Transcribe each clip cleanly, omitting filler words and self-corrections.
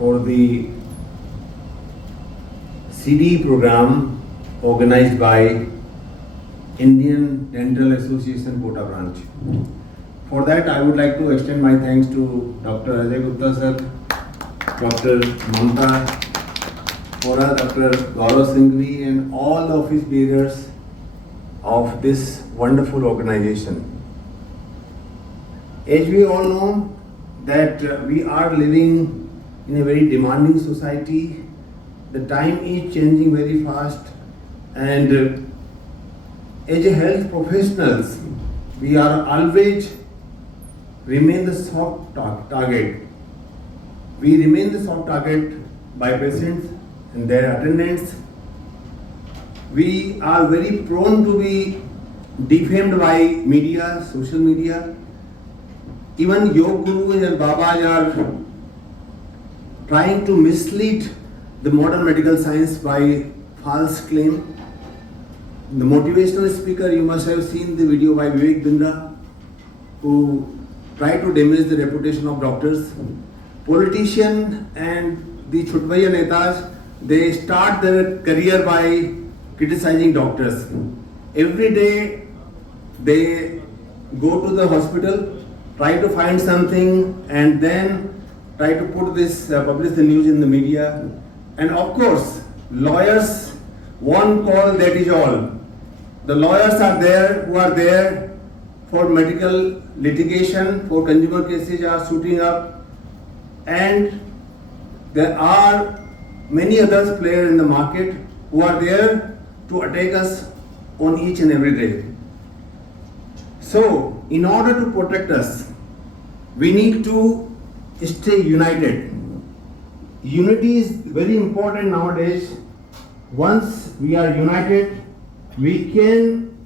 for the CD program organized by Indian Dental Association Kota branch. For that, I would like to extend my thanks to Dr. Gupta sir, Dr. Mamta Kora, Dr. Gaurav Singhvi, and all the office bearers of this wonderful organization. As we all know that we are living in a very demanding society. The time is changing very fast, and as a health professionals, we are always remain the soft target. We remain the soft target by patients and their attendants. We are very prone to be defamed by media, social media. Even Yog Gurus and Babas are trying to mislead the modern medical science by false claim. The motivational speaker, you must have seen the video by Vivek Bindra, who tried to damage the reputation of doctors. Politicians and the Chhutvaiya Netas, they start their career by criticizing doctors. Every day they go to the hospital, try to find something, and then try to put this, publish the news in the media. And of course, lawyers, one call, that is all. The lawyers are there, who are there for medical litigation, for consumer cases are shooting up, and there are many other players in the market who are there to attack us on each and every day. So, in order to protect us, we need to stay united. Unity is very important nowadays. Once we are united, we can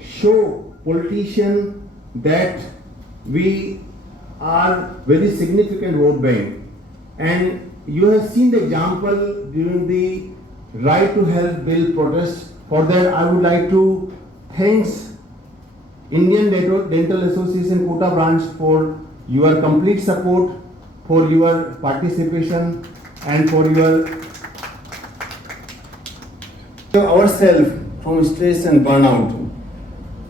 show politicians that we are very significant vote bank. And you have seen the example during the Right to Health Bill protest. For that, I would like to thank Indian Dental Association Kota branch for your complete support, for your participation, and for your ourselves from stress and burnout.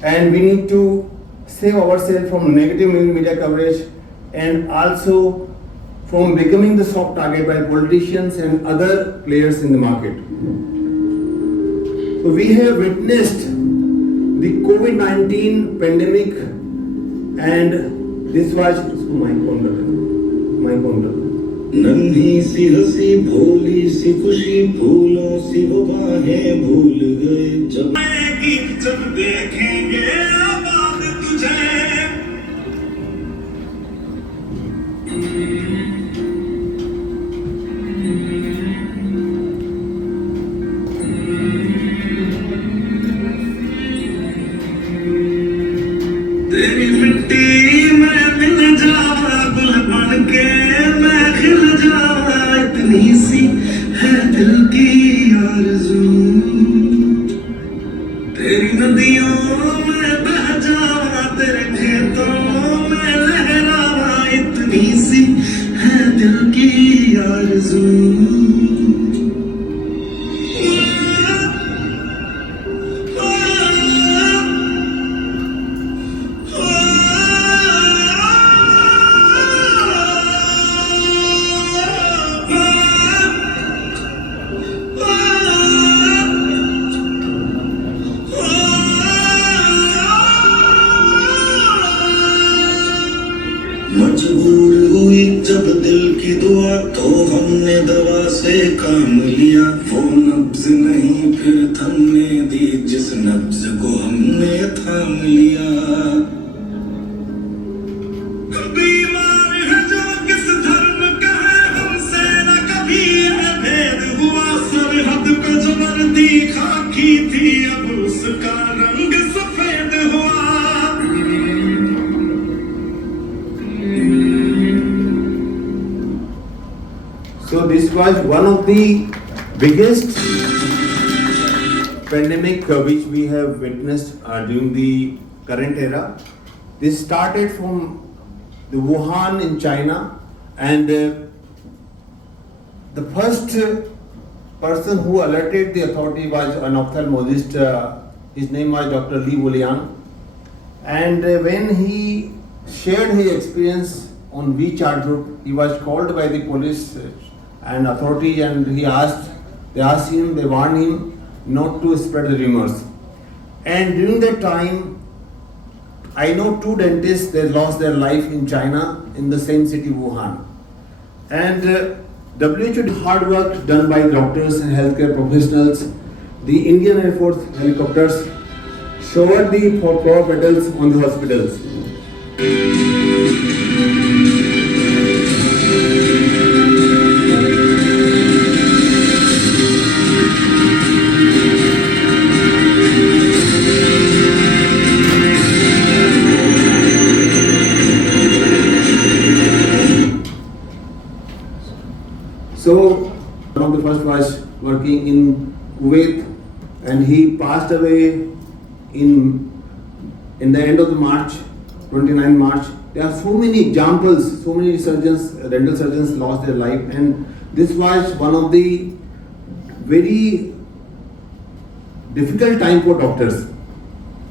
And we need to save ourselves from negative media coverage and also from becoming the soft target by politicians and other players in the market. So we have witnessed the COVID-19 pandemic, and this was my conduct. नन्ही सी हंसी भोली सी खुशी फूलों सी वो बाहें भूल गए जब देखेंगे आबाद तुझे तेरी मिट्टी में मिल जावा गुल बन के मैं खिल जावा इतनी सी है दिल की आरज़ू तेरी नदियों में बह जावा तेरे खेतों में लहरावा इतनी सी है दिल की आरज़ू मजबूर हुई जब दिल की दुआ तो हमने दवा से काम लिया वो नब्ज नहीं फिर थमने दी जिस नब्ज को हमने थाम लिया बीमार है जो किस धर्म का है हमसे न कभी है भेद हुआ सरहद पे जो वर्दी खाकी थी अब उसका रंग सफेद हुआ So this was one of the biggest pandemic which we have witnessed during the current era. This started from the Wuhan in China, and the first person who alerted the authority was an ophthalmologist. His name was Dr. Lee Wuliang. And when he shared his experience on WeChat group, he was called by the police and authority, and they warned him not to spread the rumors. And during that time, I know 2 dentists, they lost their life in China, in the same city, Wuhan. And WHO hard work done by doctors and healthcare professionals. The Indian Air Force helicopters showered the flower petals on the hospitals. So, one of the first was working in Kuwait, and he passed away in the end of the March, 29 March. There are so many examples, so many surgeons, dental surgeons lost their life, and this was one of the very difficult time for doctors.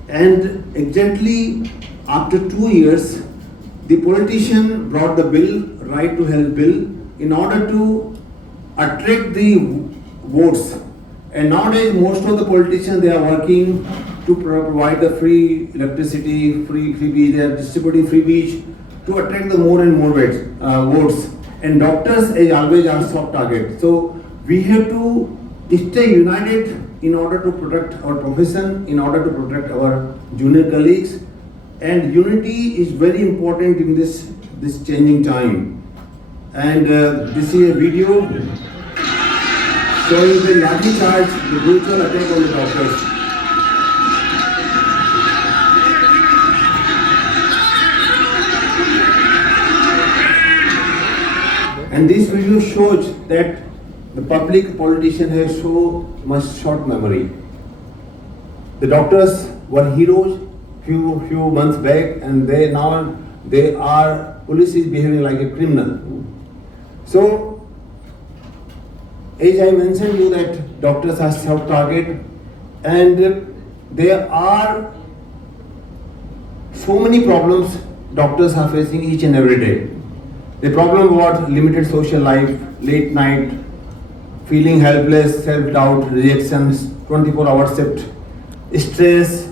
And exactly after 2 years, the politician brought the bill, Right to Health Bill, in order to attract the votes. And nowadays most of the politicians, they are working to provide the free electricity, free beach, they are distributing free beach to attract the more and more votes. And doctors as always are soft target. So we have to stay united in order to protect our profession, in order to protect our junior colleagues. And unity is very important in this changing time. And this is a video showing the lathi charge, the brutal attack on the doctors. And this video shows that the public politician has so much short memory. The doctors were heroes few months back, and police is behaving like a criminal. So, as I mentioned you that doctors are soft target, and there are so many problems doctors are facing each and every day. The problem about limited social life, late night, feeling helpless, self-doubt, rejections, 24-hour shift, stress,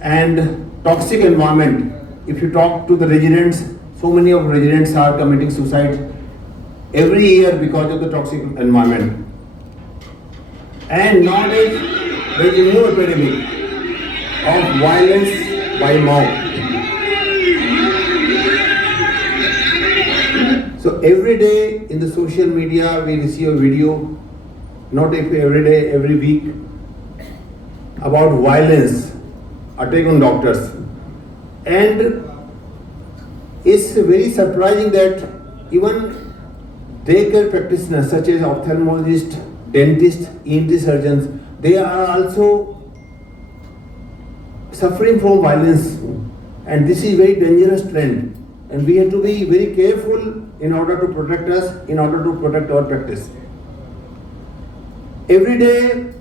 and toxic environment. If you talk to the residents, so many of residents are committing suicide every year because of the toxic environment. And nowadays, there is a new epidemic of violence by mob. So every day in the social media, we receive a video, not every day, every week, about violence, attack on doctors. And it's very surprising that even daycare practitioners such as ophthalmologists, dentists, ENT surgeons, they are also suffering from violence. And this is a very dangerous trend. And we have to be very careful in order to protect us, in order to protect our practice. Every day,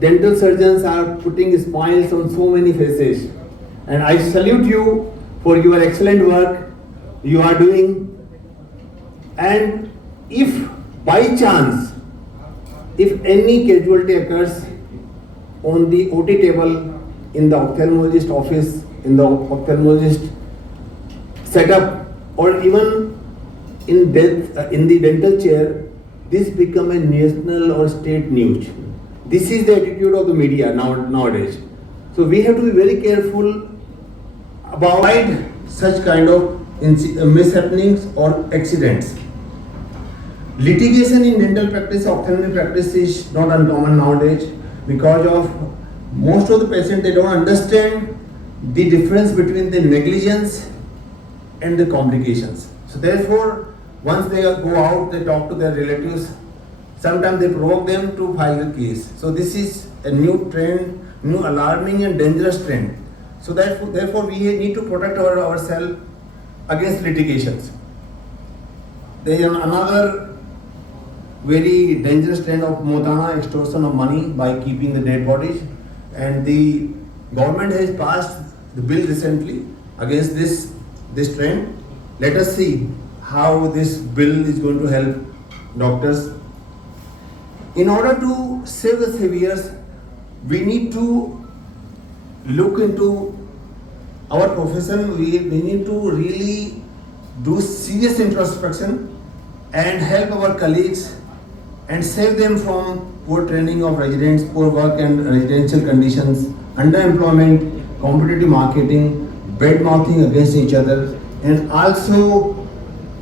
dental surgeons are putting smiles on so many faces. And I salute you for your excellent work you are doing. And if by chance, if any casualty occurs on the OT table, in the ophthalmologist office, in the ophthalmologist setup, or even in the dental chair, this become a national or state news. This is the attitude of the media nowadays. So we have to be very careful about such kind of mishappenings or accidents. Litigation in dental practice, ophthalmic practice is not uncommon nowadays because of most of the patients, they don't understand the difference between the negligence and the complications. So therefore, once they go out, they talk to their relatives, sometimes they provoke them to file the case. So this is a new trend, new alarming and dangerous trend. So therefore we need to protect ourselves against litigations. There is another very dangerous trend of motana, extortion of money by keeping the dead bodies, and the government has passed the bill recently against this trend. Let us see how this bill is going to help doctors. In order to save the saviors, we need to look into our profession. We need to really do serious introspection and help our colleagues and save them from poor training of residents, poor work and residential conditions, underemployment, competitive marketing, bad mouthing against each other, and also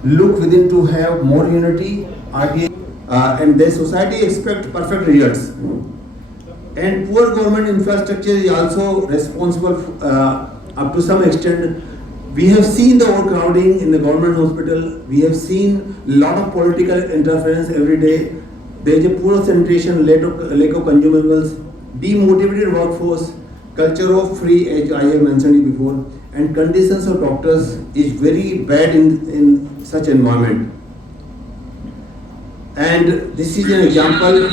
look within to have more unity, RTA, and the society expect perfect results. And poor government infrastructure is also responsible up to some extent. We have seen the overcrowding in the government hospital. We have seen a lot of political interference every day. There is a poor sanitation, lack of consumables, demotivated workforce, culture of free, as I have mentioned it before, and conditions of doctors is very bad in such environment. And this is an example.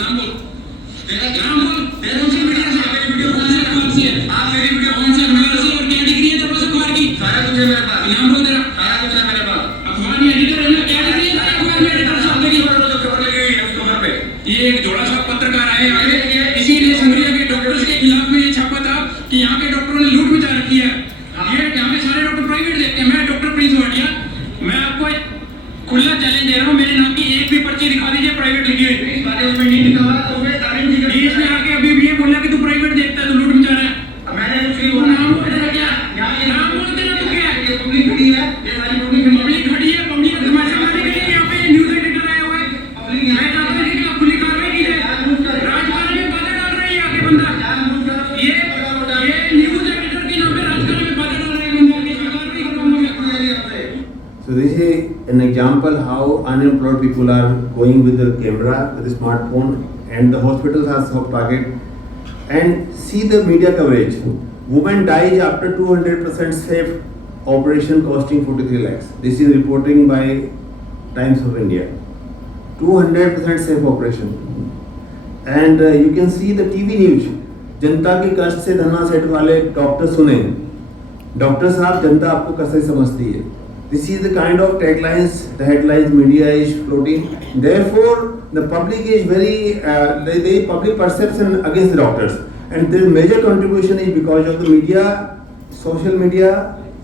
ये एक जोड़ा सा पत्रकार आए आगे इसीलिए संग्रिया के doctors के खिलाफ में ये छापा था कि यहाँ के डॉक्टरों ने लूट मचा रखी है। ये यहाँ पे सारे डॉक्टर प्राइवेट देखते हैं। मैं डॉक्टर प्रिंस वाटिया, मैं आपको एक खुला चैलेंज दे रहा हूँ, मेरे नाम की एक भी पर्ची दिखा दीजिए प्राइवेट लिखी हुई। में नहीं लिखा हुआ तो मैं तारीफ नहीं करूँगा। इसमें आके अभी भी ये बोला कि तू प्राइवेट देखता है तो लूट मचा रहा है। मैंने कुछ नहीं बोला। नाम बोल देना क्या? नाम बोल देना तो क्या है? ये पब्लिक खड़ी है, ये सारी पब्लिक खड़ी है, पब्लिक तमाशा मारने के लिए यहाँ पे न्यूज़ एडिटर आया हुआ है। मैं चाहता हूँ कि आप खुली कार्रवाई कीजिए। राजकारण में बाधा डाल रही है आगे बंदा। ये न्यूज़ एडिटर के नाम पे राजकारण में बाधा डाल रहा है बंदा। इसमें कार्रवाई करूँगा मैं। So this is an example how unemployed people are going with the camera, with the smartphone, and the hospitals are soft target. And see the media coverage. Woman dies after 200% safe operation costing 43 lakhs. This is reporting by Times of India. 200% safe operation. And you can see the TV news. जनता की कष्ट से धरना set वाले doctor सुने। Doctor साहब, जनता आपको कैसे समझती है? This is the kind of taglines, the headlines media is floating. Therefore, the public is very, the public perception against the doctors. And the major contribution is because of the media, social media,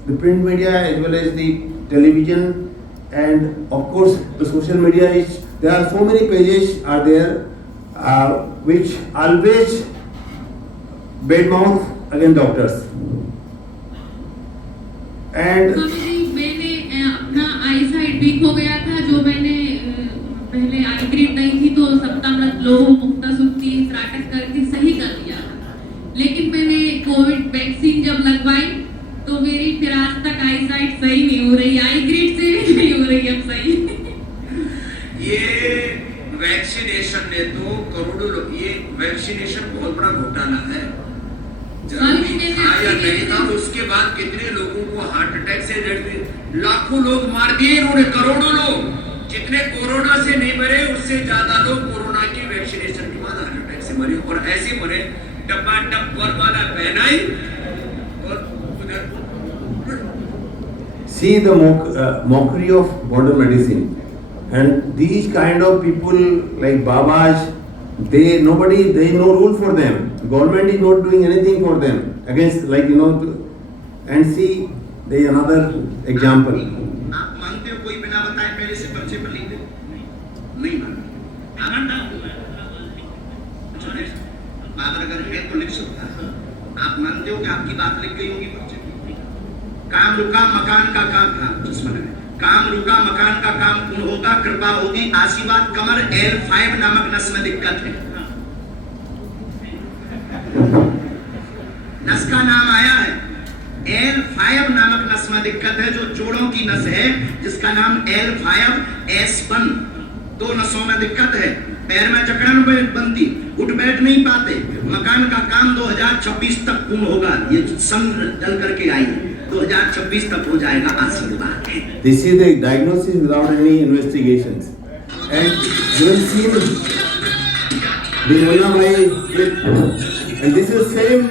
the print media as well as the television, and of course the social media is, there are so many pages are there which always badmouth against doctors. And अपना आई site week हो गया था, जो मैंने पहले eye cream नहीं थी तो सप्तामृत लोहो मुक्ता सुक्ति त्राटक करके सही कर दिया था। लेकिन मैंने कोविड वैक्सीन जब लगवाई तो मेरी फिर आज तक आई साइट सही नहीं हो रही, आई ग्रेड से नहीं हो रही अब सही। ये वैक्सीनेशन ने तो करोड़ों लोग, ये वैक्सीनेशन बहुत बड़ा घोटाला है। नहीं था उसके बाद कितने लोगों को हार्ट अटैक से लाखों लोग मार दिए इन्होंने, करोड़ों लोग। जितने कोरोना से नहीं मरे उससे ज्यादा लोग कोरोना की वैक्सीनेशन के बाद हार्ट अटैक से मरे, और ऐसे मरे टप्पा टप वरमाला पहनाई और उधर। See the mockery of modern medicine, and these kind of people like Babas, they no rule for them. Government is not doing anything for them against, like and see there is another example. आप मानते हो कोई बिना बताए पहले से पर्चे पर लिख दे? नहीं मानते। बात अगर है तो लिख सकता है। आप मानते हो कि आपकी बात लिख गई होगी पर्चे पर? काम रुका मकान का काम था, काम रुका मकान का काम पूर्ण होगा, कृपा होगी, आशीर्वाद कमर L5 नामक नस में दिक्कत है। नस का नाम आया है, L5 नामक नस में दिक्कत है, जो जोड़ों की नस है जिसका नाम L5S1। दो नसों में दिक्कत है, पैर में जकड़न बनती, उठ बैठ नहीं पाते। मकान का काम 2026 तक पूर्ण होगा, ये संग जल करके आई 2026 तक हो जाएगा, आशीर्वाद है। This is the diagnosis without any investigations. And you will see the Mona Bhai clip. And this is the same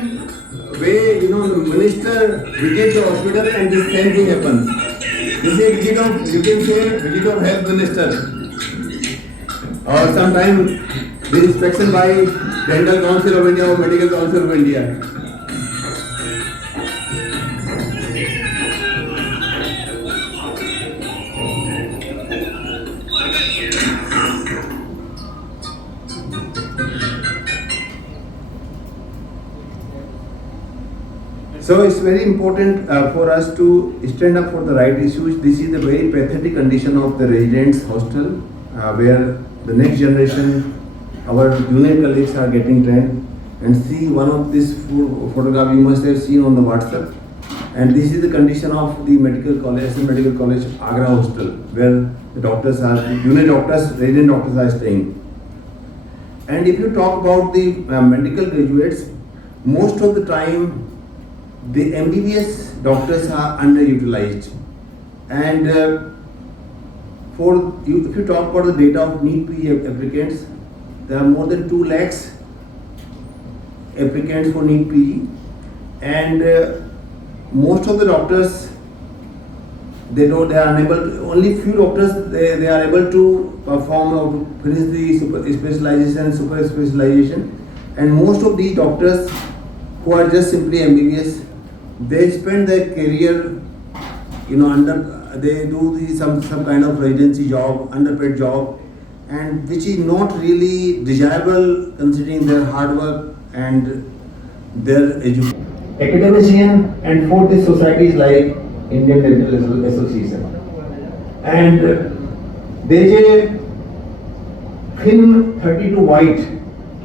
way, the minister visits the hospital and the same thing happens. This is a visit of, you can say, visit of health minister. Or sometimes the inspection by Dental Council of India or Medical Council of India. So it's very important for us to stand up for the right issues. This is the very pathetic condition of the residents' hostel, where the next generation, our junior colleagues are getting trained. And see one of this photograph you must have seen on the WhatsApp. And this is the condition of the medical college, Medical College Agra hostel, where the doctors are, junior doctors, resident doctors are staying. And if you talk about the medical graduates, most of the time the MBBS doctors are underutilized. And if you talk about the data of NEET PG applicants, there are more than 2 lakhs applicants for NEET PG. And most of the doctors, they are unable to, only few doctors they are able to perform or to finish the super specialization and super specialization. And most of these doctors who are just simply MBBS, they spend their career, they do some kind of residency job, underpaid job, and which is not really desirable considering their hard work and their education. Academician, and fourth is societies like Indian Dental Association. And there is a thin 32 white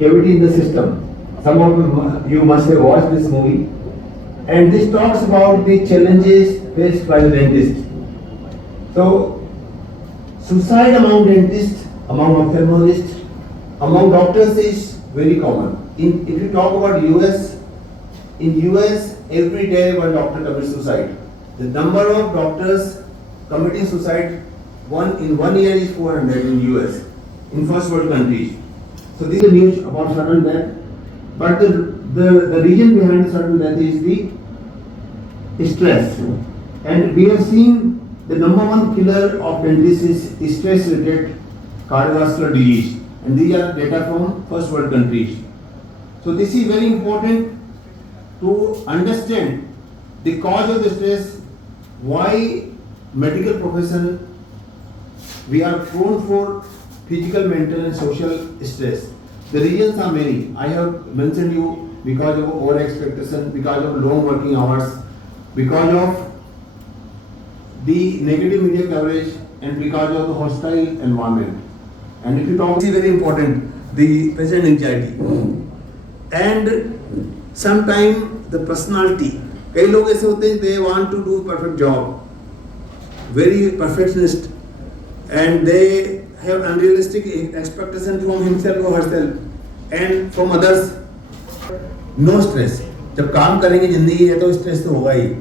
cavity in the system. Some of you must have watched this movie. And this talks about the challenges faced by the dentist. So, suicide among dentists, among ophthalmologists, among doctors is very common. If you talk about US, in US every day one doctor commits suicide. The number of doctors committing suicide in 1 year is 400 in US, in first world countries. So this is news about sudden death. But the reason behind sudden death is the stress. And we have seen the number one killer of dentists is stress-related cardiovascular disease. And these are data from first world countries. So this is very important to understand the cause of the stress, why medical profession we are prone for physical, mental and social stress. The reasons are many. I have mentioned you because of over expectation, because of long working hours, because of the negative media coverage and because of the hostile environment. And if you talk, this is very important, the patient anxiety. And sometimes the personality. कई लोग ऐसे होते हैं, they want to do perfect job, very perfectionist, and they have unrealistic expectation from himself or herself and from others. No stress. जब काम करेंगे जिंदगी है तो stress तो होगा ही.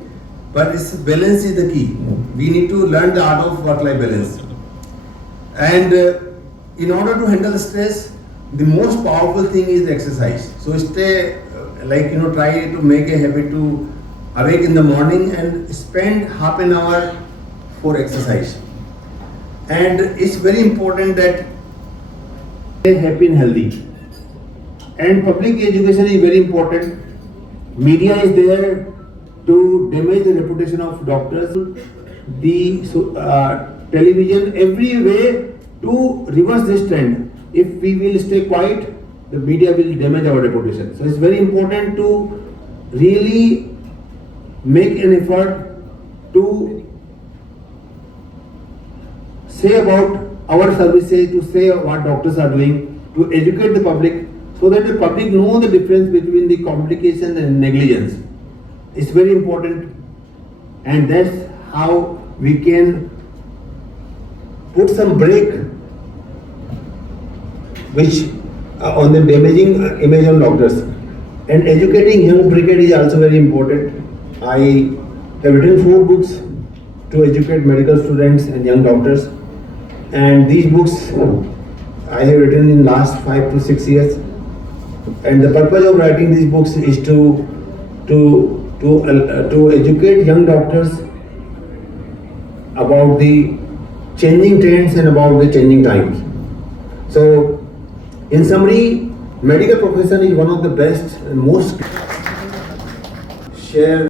But this balance is the key. We need to learn the art of work-life balance. And in order to handle stress, the most powerful thing is exercise. So stay, try to make a habit to awake in the morning and spend half an hour for exercise. And it's very important that stay happy and healthy. And public education is very important. Media is there to damage the reputation of doctors. The television, every way to reverse this trend. If we will stay quiet, the media will damage our reputation. So it's very important to really make an effort to say about our services, to say what doctors are doing, to educate the public so that the public know the difference between the complication and negligence. It's very important, and that's how we can put some brake which on the damaging image of doctors. And educating young brigade is also very important. I have written 4 books to educate medical students and young doctors, and these books I have written in last 5 to 6 years, and the purpose of writing these books is to educate young doctors about the changing trends and about the changing times. So, in summary, medical profession is one of the best and most share